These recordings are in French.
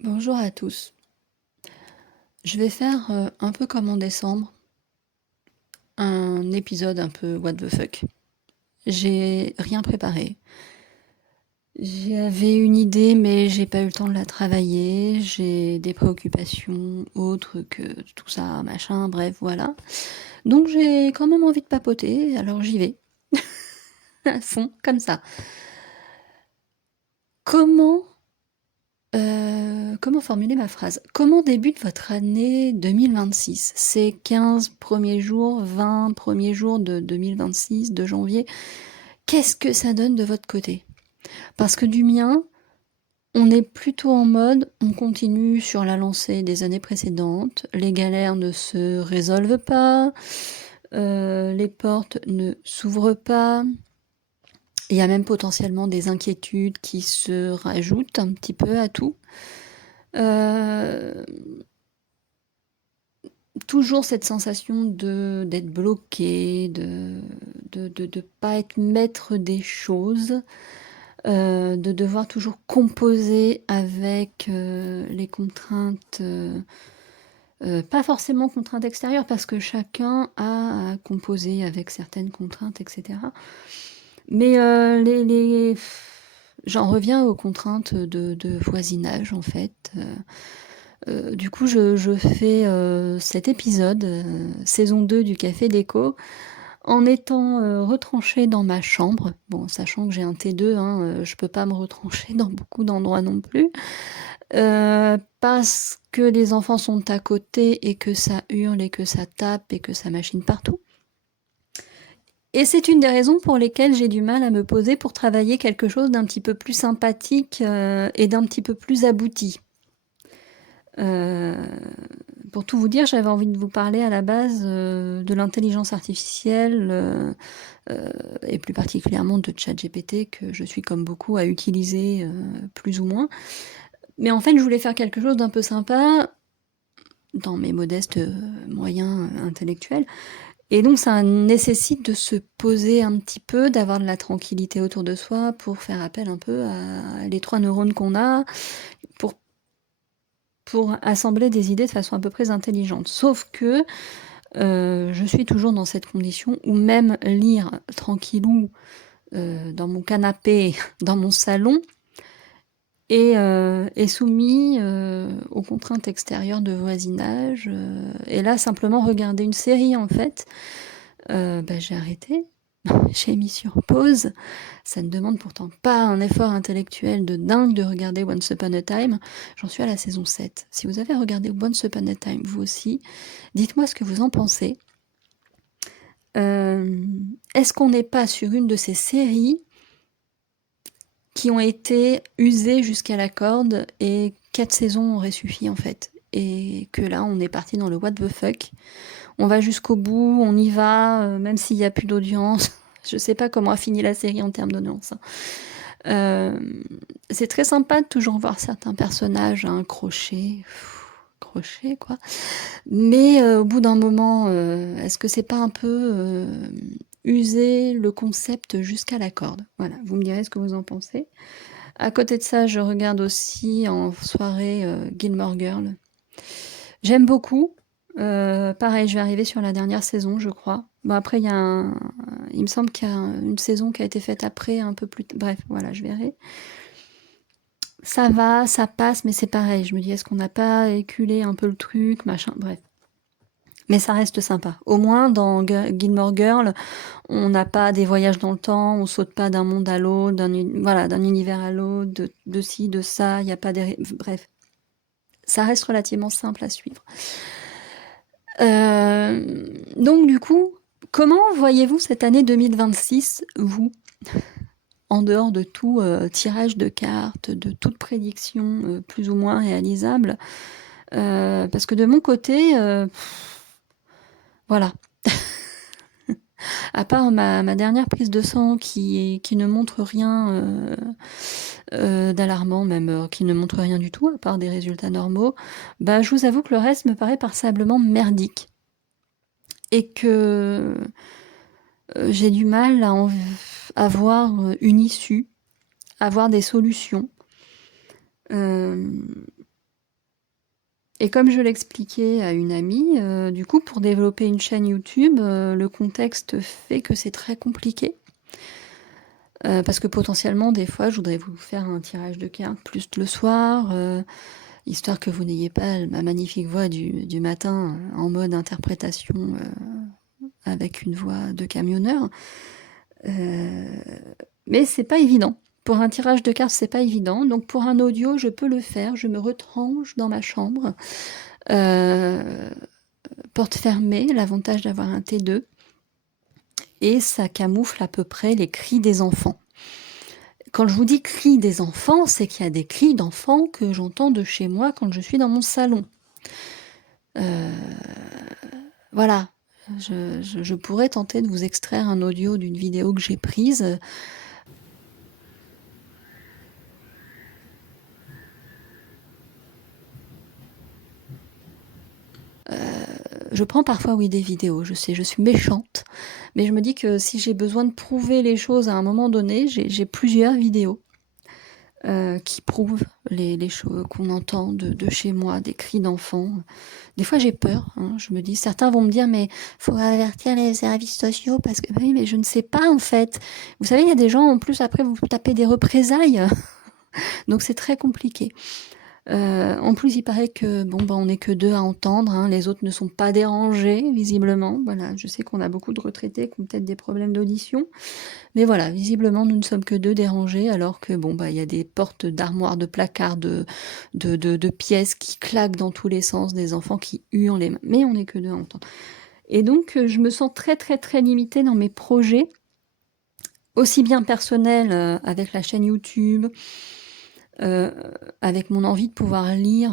Bonjour à tous. Je vais faire un peu comme en décembre, un épisode un peu what the fuck. J'ai rien préparé. J'avais une idée, mais j'ai pas eu le temps de la travailler. J'ai des préoccupations autres que tout ça, machin, bref, voilà. Donc j'ai quand même envie de papoter, alors j'y vais. À fond, comme ça. Comment comment formuler ma phrase? Comment débute votre année 2026? Ces 15 premiers jours, 20 premiers jours de 2026, de janvier, qu'est-ce que ça donne de votre côté? Parce que du mien, on est plutôt en mode, on continue sur la lancée des années précédentes, les galères ne se résolvent pas, les portes ne s'ouvrent pas, il y a même potentiellement des inquiétudes qui se rajoutent un petit peu à tout. Euh, Toujours cette sensation d'être bloqué, de pas être maître des choses, de devoir toujours composer avec les contraintes, pas forcément contraintes extérieures, parce que chacun a à composer avec certaines contraintes, etc. Mais j'en reviens aux contraintes de voisinage, en fait. Du coup, je fais cet épisode, saison 2 du Café Déco, en étant retranchée dans ma chambre. Bon, sachant que j'ai un T2, hein, je peux pas me retrancher dans beaucoup d'endroits non plus. Parce que les enfants sont à côté et que ça hurle et que ça tape et que ça machine partout. Et c'est une des raisons pour lesquelles j'ai du mal à me poser pour travailler quelque chose d'un petit peu plus sympathique et d'un petit peu plus abouti. Euh, pour tout vous dire, j'avais envie de vous parler à la base de l'intelligence artificielle et plus particulièrement de ChatGPT que je suis comme beaucoup à utiliser plus ou moins. Mais en fait, je voulais faire quelque chose d'un peu sympa dans mes modestes moyens intellectuels. Et donc, ça nécessite de se poser un petit peu, d'avoir de la tranquillité autour de soi pour faire appel un peu à les 3 neurones qu'on a, pour, pour assembler des idées de façon à peu près intelligente. Sauf que je suis toujours dans cette condition où même lire tranquillou dans mon canapé, dans mon salon, est soumis aux contraintes extérieures de voisinage. Et là, simplement regarder une série, en fait, j'ai arrêté. J'ai mis sur pause. Ça ne demande pourtant pas un effort intellectuel de dingue de regarder Once Upon a Time. J'en suis à la saison 7. Si vous avez regardé Once Upon a Time, vous aussi, dites-moi ce que vous en pensez. Est-ce qu'on n'est pas sur une de ces séries qui ont été usées jusqu'à la corde et 4 saisons auraient suffi en fait? Et que là, on est parti dans le what the fuck. On va jusqu'au bout, on y va, même s'il n'y a plus d'audience. Je sais pas comment a fini la série en termes d'audience. C'est très sympa de toujours voir certains personnages crochés quoi. Mais au bout d'un moment, est-ce que c'est pas un peu user le concept jusqu'à la corde? Voilà, vous me direz ce que vous en pensez. À côté de ça, je regarde aussi en soirée Gilmore Girl. J'aime beaucoup. Pareil, je vais arriver sur la dernière saison, je crois. Bon, après, il me semble qu'il y a une saison qui a été faite après, un peu plus. Bref, voilà, je verrai. Ça va, ça passe, mais c'est pareil. Je me dis, est-ce qu'on n'a pas éculé un peu le truc, machin, bref. Mais ça reste sympa. Au moins, dans Gilmore Girl, on n'a pas des voyages dans le temps, on saute pas d'un monde à l'autre, d'un univers à l'autre, de ci, de ça, il n'y a pas des... Bref, ça reste relativement simple à suivre. Donc du coup, comment voyez-vous cette année 2026, vous, en dehors de tout tirage de cartes, de toute prédiction plus ou moins réalisable? Parce que de mon côté, voilà. À part ma dernière prise de sang qui ne montre rien d'alarmant, même qui ne montre rien du tout, à part des résultats normaux, bah, je vous avoue que le reste me paraît passablement merdique. Et que j'ai du mal à voir une issue, à voir des solutions. Euh, Et comme je l'expliquais à une amie, du coup, pour développer une chaîne YouTube, le contexte fait que c'est très compliqué. Parce que potentiellement, des fois, je voudrais vous faire un tirage de cartes plus le soir, histoire que vous n'ayez pas ma magnifique voix du matin en mode interprétation avec une voix de camionneur. Mais c'est pas évident. Pour un tirage de cartes, c'est pas évident. Donc pour un audio, je peux le faire. Je me retranche dans ma chambre. Porte fermée, l'avantage d'avoir un T2. Et ça camoufle à peu près les cris des enfants. Quand je vous dis cris des enfants, c'est qu'il y a des cris d'enfants que j'entends de chez moi quand je suis dans mon salon. Voilà. Je pourrais tenter de vous extraire un audio d'une vidéo que j'ai prise. Je prends parfois, oui, des vidéos, je sais, je suis méchante, mais je me dis que si j'ai besoin de prouver les choses à un moment donné, j'ai plusieurs vidéos qui prouvent les choses qu'on entend de chez moi, des cris d'enfants. Des fois, j'ai peur, hein, je me dis, certains vont me dire, mais faut avertir les services sociaux, parce que, oui, mais je ne sais pas, en fait. Vous savez, il y a des gens, en plus, après, vous tapez des représailles, donc c'est très compliqué. En plus, il paraît que bon, bah, on n'est que 2 à entendre, hein, les autres ne sont pas dérangés, visiblement. Voilà, je sais qu'on a beaucoup de retraités qui ont peut-être des problèmes d'audition, mais voilà, visiblement, nous ne sommes que 2 dérangés, alors que bon, bah, il y a des portes d'armoires, de placards, de pièces qui claquent dans tous les sens, des enfants qui hurlent, mais on n'est que 2 à entendre. Et donc, je me sens très, très, très limitée dans mes projets, aussi bien personnels, avec la chaîne YouTube, avec mon envie de pouvoir lire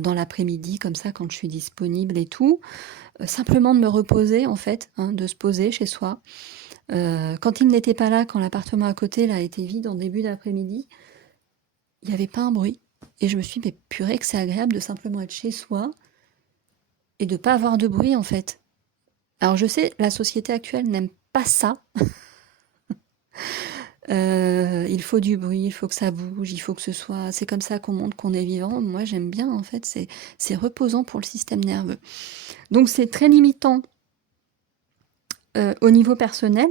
dans l'après-midi, comme ça, quand je suis disponible et tout. Simplement de me reposer, en fait, hein, de se poser chez soi. Quand il n'était pas là, quand l'appartement à côté là, était vide en début d'après-midi, il n'y avait pas un bruit. Et je me suis dit, mais purée, que c'est agréable de simplement être chez soi et de pas avoir de bruit, en fait. Alors je sais, la société actuelle n'aime pas ça. Il faut du bruit, il faut que ça bouge, il faut que ce soit... C'est comme ça qu'on montre qu'on est vivant. Moi, j'aime bien, en fait. C'est reposant pour le système nerveux. Donc, c'est très limitant au niveau personnel.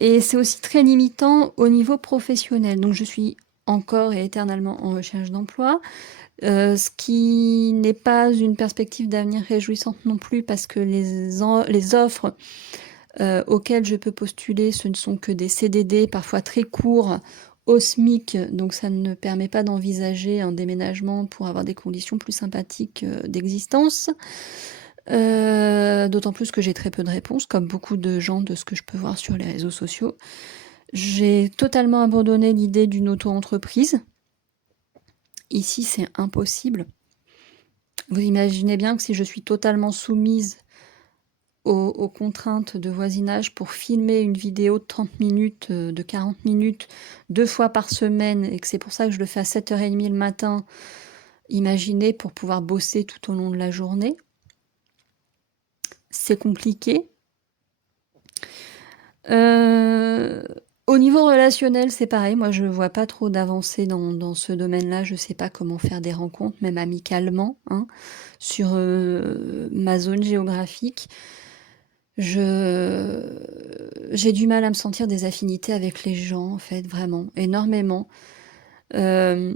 Et c'est aussi très limitant au niveau professionnel. Donc, je suis encore et éternellement en recherche d'emploi. Ce qui n'est pas une perspective d'avenir réjouissante non plus, parce que les offres auxquelles je peux postuler, ce ne sont que des CDD, parfois très courts, au SMIC, donc ça ne permet pas d'envisager un déménagement pour avoir des conditions plus sympathiques d'existence. D'autant plus que j'ai très peu de réponses, comme beaucoup de gens de ce que je peux voir sur les réseaux sociaux. J'ai totalement abandonné l'idée d'une auto-entreprise. Ici, c'est impossible. Vous imaginez bien que si je suis totalement soumise aux contraintes de voisinage pour filmer une vidéo de 30 minutes, de 40 minutes, 2 fois par semaine, et que c'est pour ça que je le fais à 7h30 le matin, imaginez pour pouvoir bosser tout au long de la journée. C'est compliqué. Au niveau relationnel, c'est pareil. Moi, je vois pas trop d'avancée dans ce domaine-là. Je sais pas comment faire des rencontres, même amicalement, hein, sur ma zone géographique. J'ai du mal à me sentir des affinités avec les gens, en fait, vraiment, énormément. C'est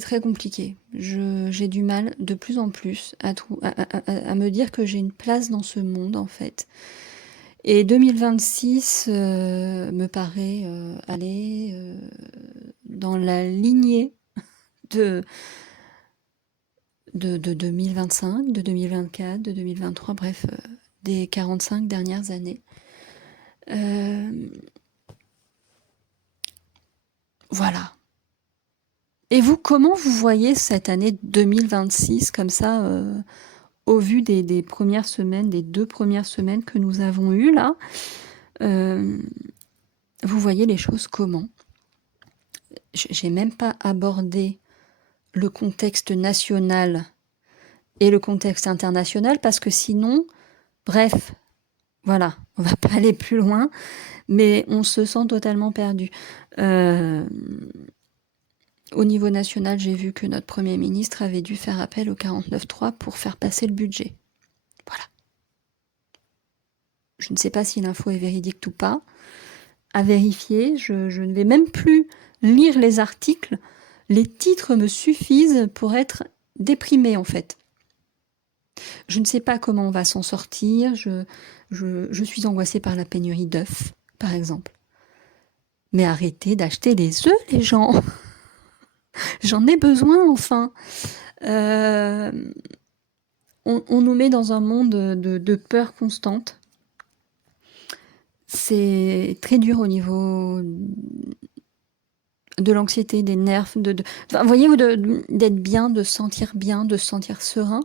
très compliqué. J'ai du mal de plus en plus à me dire que j'ai une place dans ce monde, en fait. Et 2026 me paraît aller dans la lignée de 2025, de 2024, de 2023, bref, des 45 dernières années. Voilà. Et vous, comment vous voyez cette année 2026 comme ça, au vu des premières semaines, des 2 premières semaines que nous avons eues là? Vous voyez les choses comment? J'ai même pas abordé le contexte national et le contexte international, parce que sinon, bref, voilà, on va pas aller plus loin, mais on se sent totalement perdu. Au niveau national, j'ai vu que notre Premier ministre avait dû faire appel au 49.3 pour faire passer le budget. Voilà. Je ne sais pas si l'info est véridique ou pas. À vérifier, je ne vais même plus lire les articles. Les titres me suffisent pour être déprimée, en fait. Je ne sais pas comment on va s'en sortir. Je suis angoissée par la pénurie d'œufs, par exemple. Mais arrêtez d'acheter les œufs, les gens. J'en ai besoin, enfin. On nous met dans un monde de peur constante. C'est très dur au niveau de l'anxiété, des nerfs, enfin, voyez-vous, d'être bien, de se sentir serein.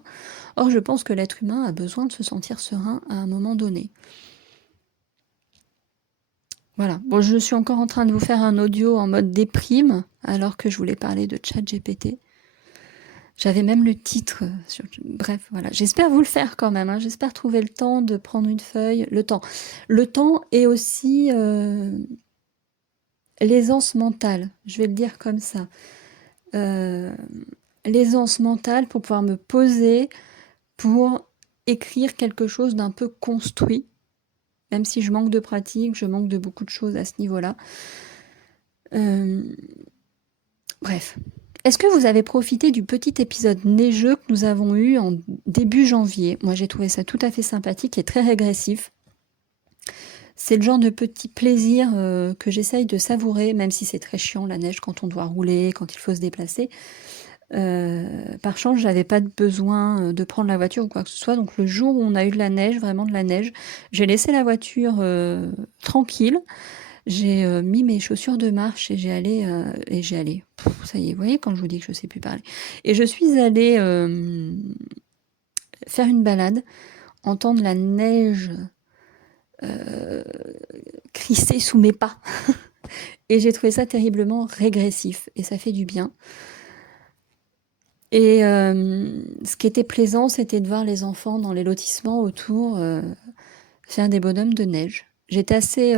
Or, je pense que l'être humain a besoin de se sentir serein à un moment donné. Voilà. Bon, je suis encore en train de vous faire un audio en mode déprime, alors que je voulais parler de ChatGPT. J'avais même le titre. Bref, voilà. J'espère vous le faire quand même. Hein. J'espère trouver le temps de prendre une feuille. Le temps. Le temps et aussi l'aisance mentale. Je vais le dire comme ça. L'aisance mentale pour pouvoir me poser, pour écrire quelque chose d'un peu construit. Même si je manque de pratique, je manque de beaucoup de choses à ce niveau-là. Bref. Est-ce que vous avez profité du petit épisode neigeux que nous avons eu en début janvier? Moi, j'ai trouvé ça tout à fait sympathique et très régressif. C'est le genre de petit plaisir que j'essaye de savourer, même si c'est très chiant, la neige, quand on doit rouler, quand il faut se déplacer. Par chance, j'avais pas besoin de prendre la voiture ou quoi que ce soit. Donc, le jour où on a eu de la neige, vraiment de la neige, j'ai laissé la voiture tranquille. J'ai mis mes chaussures de marche et j'ai allé. Ça y est, vous voyez quand je vous dis que je sais plus parler. Et je suis allée faire une balade, entendre la neige crisser sous mes pas. Et j'ai trouvé ça terriblement régressif. Et ça fait du bien. Et ce qui était plaisant, c'était de voir les enfants dans les lotissements autour faire des bonhommes de neige. J'étais assez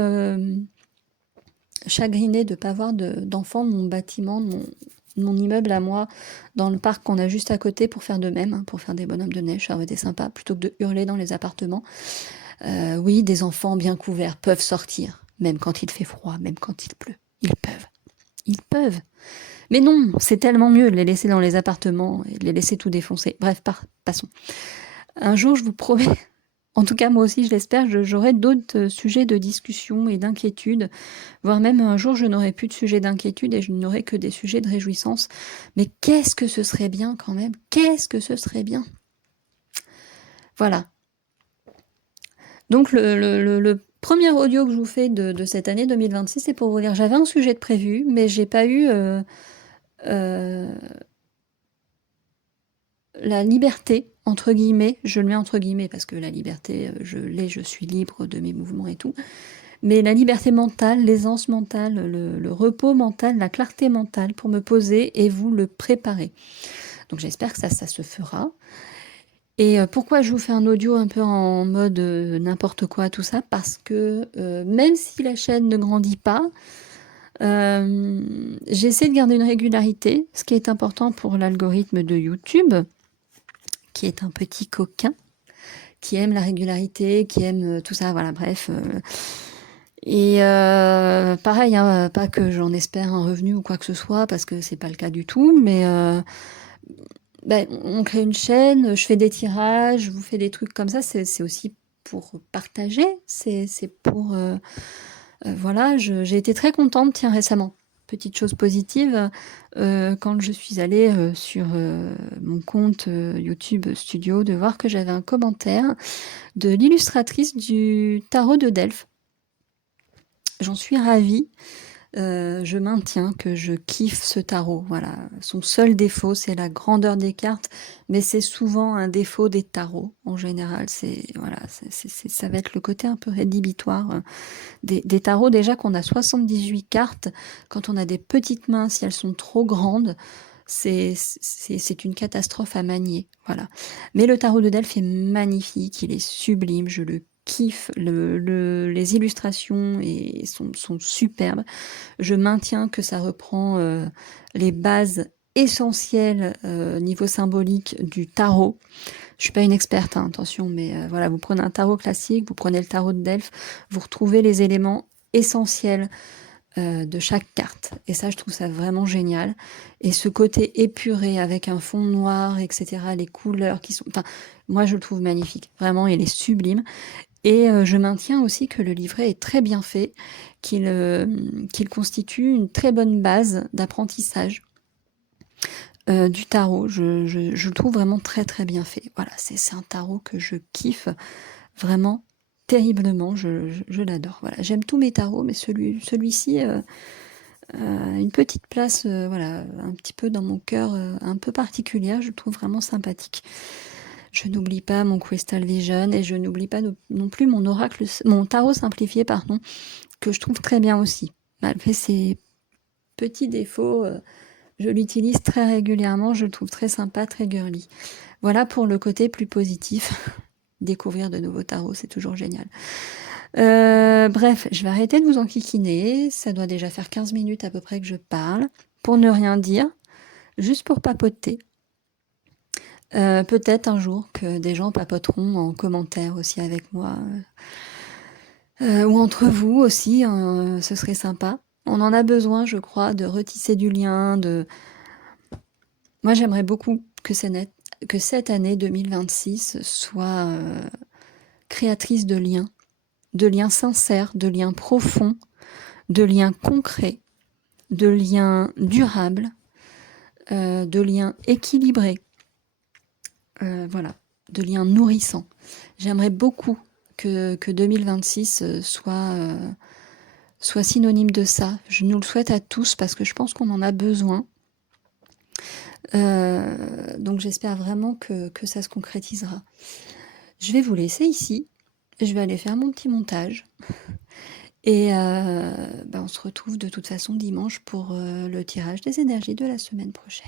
chagrinée de ne pas voir d'enfants de mon bâtiment, de mon immeuble à moi, dans le parc qu'on a juste à côté pour faire de même, hein, pour faire des bonhommes de neige. Ça aurait été sympa, plutôt que de hurler dans les appartements. Oui, des enfants bien couverts peuvent sortir, même quand il fait froid, même quand il pleut. Ils peuvent. Ils peuvent. Mais non, c'est tellement mieux de les laisser dans les appartements et de les laisser tout défoncer. Bref, passons. Un jour, je vous promets, en tout cas moi aussi je l'espère, j'aurai d'autres sujets de discussion et d'inquiétude, voire même un jour je n'aurai plus de sujets d'inquiétude et je n'aurai que des sujets de réjouissance. Mais qu'est-ce que ce serait bien quand même? Qu'est-ce que ce serait bien? Voilà. Donc le premier audio que je vous fais de cette année 2026, c'est pour vous dire, j'avais un sujet de prévu, mais j'ai pas eu la liberté, entre guillemets, je le mets entre guillemets parce que la liberté, je suis libre de mes mouvements et tout, mais la liberté mentale, l'aisance mentale, le repos mental, la clarté mentale pour me poser et vous le préparer. Donc j'espère que ça se fera. Et pourquoi je vous fais un audio un peu en mode n'importe quoi, tout ça? Parce que même si la chaîne ne grandit pas, j'essaie de garder une régularité, ce qui est important pour l'algorithme de YouTube, qui est un petit coquin, qui aime la régularité, qui aime tout ça, voilà, bref. Et pareil, hein, pas que j'en espère un revenu ou quoi que ce soit, parce que c'est pas le cas du tout, mais on crée une chaîne, je fais des tirages, je vous fais des trucs comme ça, c'est aussi pour partager, c'est pour... voilà, j'ai été très contente, tiens, récemment. Petite chose positive, quand je suis allée sur mon compte YouTube Studio, de voir que j'avais un commentaire de l'illustratrice du tarot de Delphes. J'en suis ravie. Je maintiens que je kiffe ce tarot. Voilà. Son seul défaut, c'est la grandeur des cartes, mais c'est souvent un défaut des tarots. En général, ça va être le côté un peu rédhibitoire des tarots. Déjà qu'on a 78 cartes, quand on a des petites mains, si elles sont trop grandes, c'est une catastrophe à manier. Voilà. Mais le tarot de Delphes est magnifique, il est sublime, je le kiffe. Les illustrations sont superbes. Je maintiens que ça reprend les bases essentielles niveau symbolique du tarot. Je suis pas une experte, hein, attention, mais voilà, vous prenez un tarot classique, vous prenez le tarot de Delphes, vous retrouvez les éléments essentiels de chaque carte. Et ça, je trouve ça vraiment génial. Et ce côté épuré avec un fond noir, etc., les couleurs qui sont... Enfin, moi, je le trouve magnifique. Vraiment, il est sublime. Et je maintiens aussi que le livret est très bien fait, qu'il constitue une très bonne base d'apprentissage du tarot. Je le trouve vraiment très très bien fait. Voilà, c'est un tarot que je kiffe vraiment terriblement. Je l'adore. Voilà, j'aime tous mes tarots, mais celui-ci une petite place, voilà, un petit peu dans mon cœur, un peu particulière. Je le trouve vraiment sympathique. Je n'oublie pas mon Crystal Vision et je n'oublie pas non plus mon tarot simplifié, pardon, que je trouve très bien aussi. Malgré ses petits défauts, je l'utilise très régulièrement, je le trouve très sympa, très girly. Voilà pour le côté plus positif. Découvrir de nouveaux tarots, c'est toujours génial. Bref, je vais arrêter de vous enquiquiner. Ça doit déjà faire 15 minutes à peu près que je parle. Pour ne rien dire, juste pour papoter. Peut-être un jour que des gens papoteront en commentaire aussi avec moi. Ou entre vous aussi, hein, ce serait sympa. On en a besoin, je crois, de retisser du lien. Moi, j'aimerais beaucoup que cette année 2026 soit créatrice de liens sincères, de liens profonds, de liens concrets, de liens durables, de liens équilibrés, voilà, de liens nourrissants. J'aimerais beaucoup que 2026 soit synonyme de ça. Je nous le souhaite à tous parce que je pense qu'on en a besoin. Donc j'espère vraiment que ça se concrétisera. Je vais vous laisser ici. Je vais aller faire mon petit montage. Et on se retrouve de toute façon dimanche pour le tirage des énergies de la semaine prochaine.